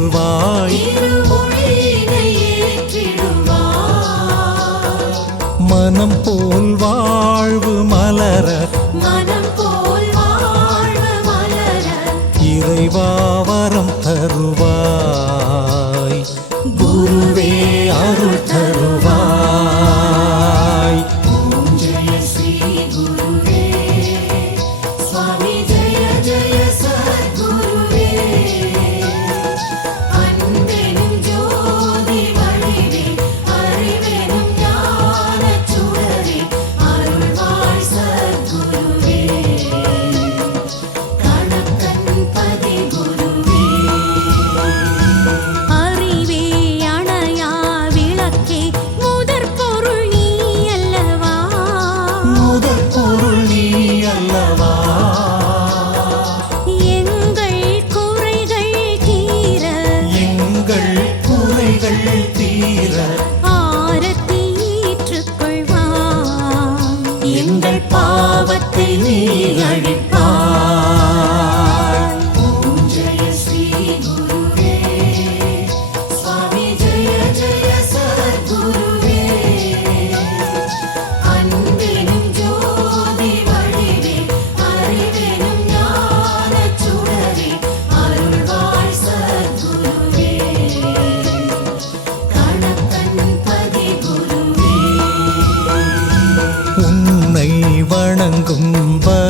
ஏற்றிடுவாய் மனம்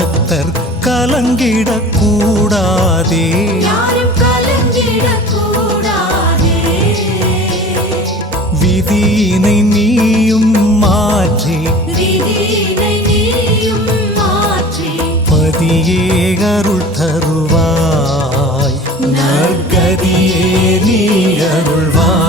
ഭക്തർ കലങ്കിടക്കൂടാതെ. വിധിയിനെ നീയും മാറ്റി. പതിയേകരുൾ തരുവായി. നീ അരുൾവാ.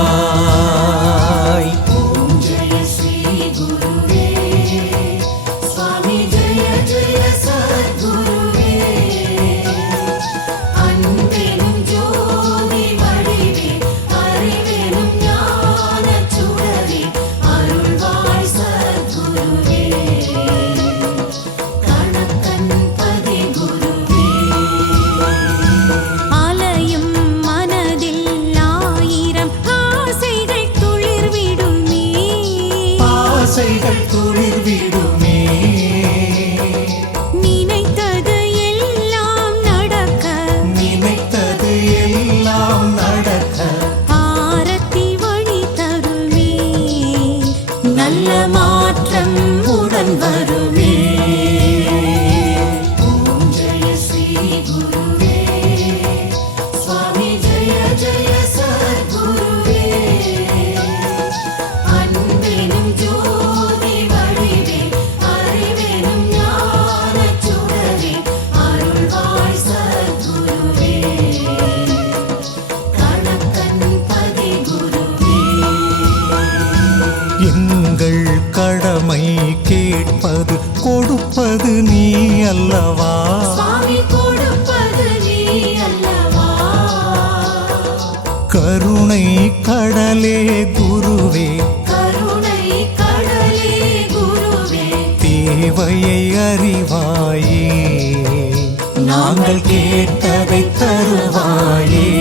எங்கள் கடமை கேட்பது கொடுப்பது நீ அல்லவா? கருணை கடலே குருவே. தேவையை அறிவாயே. நாங்கள் கேட்டதை தருவாயே.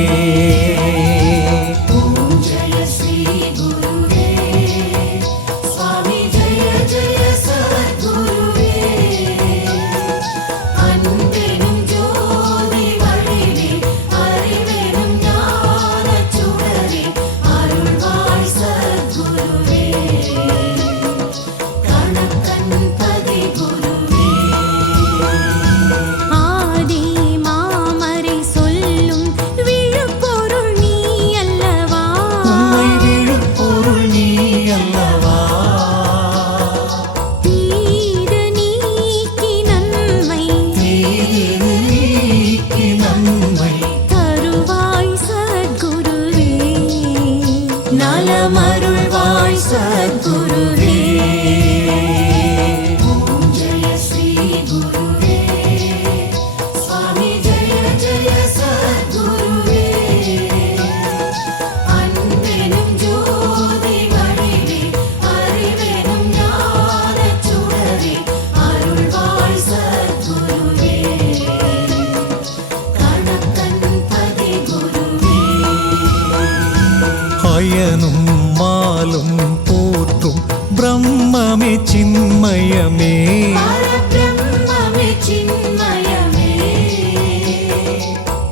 చిన్మయమే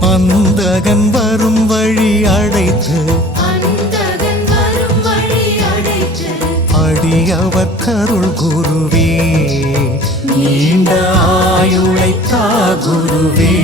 அந்தகன் வரும் வழி அடைத்து அடியவர் கருள் குருவே. நீண்ட ஆயுளைத்தா குருவே.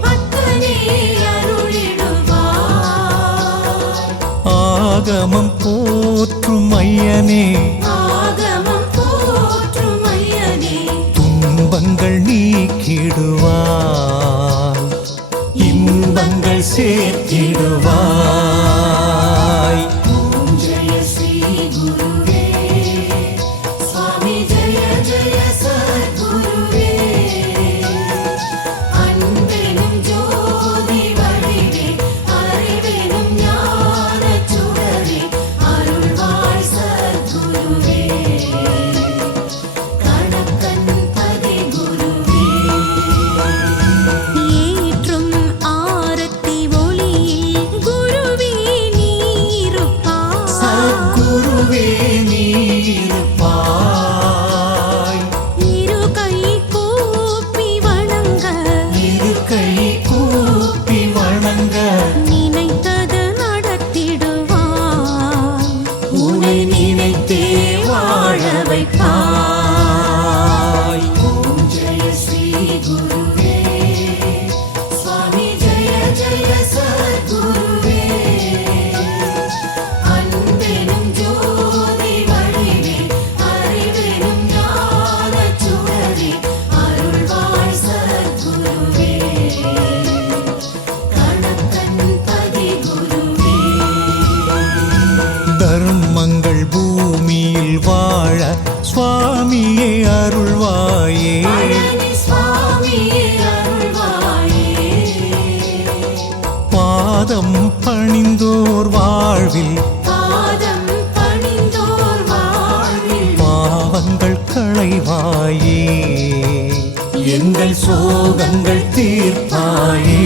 அத்தனை அருளிடுவாய். ஆகமம் போற்றும் ஐயனே. துன்பங்கள் நீக்கிடுவாய். இன்பங்கள் சேர்த்திடுவாய். we come. பாதம் பணிந்தோர் வாழ்வில். பாவங்கள் களைவாயே. எங்கள் சோகங்கள் தீர்ப்பாயே.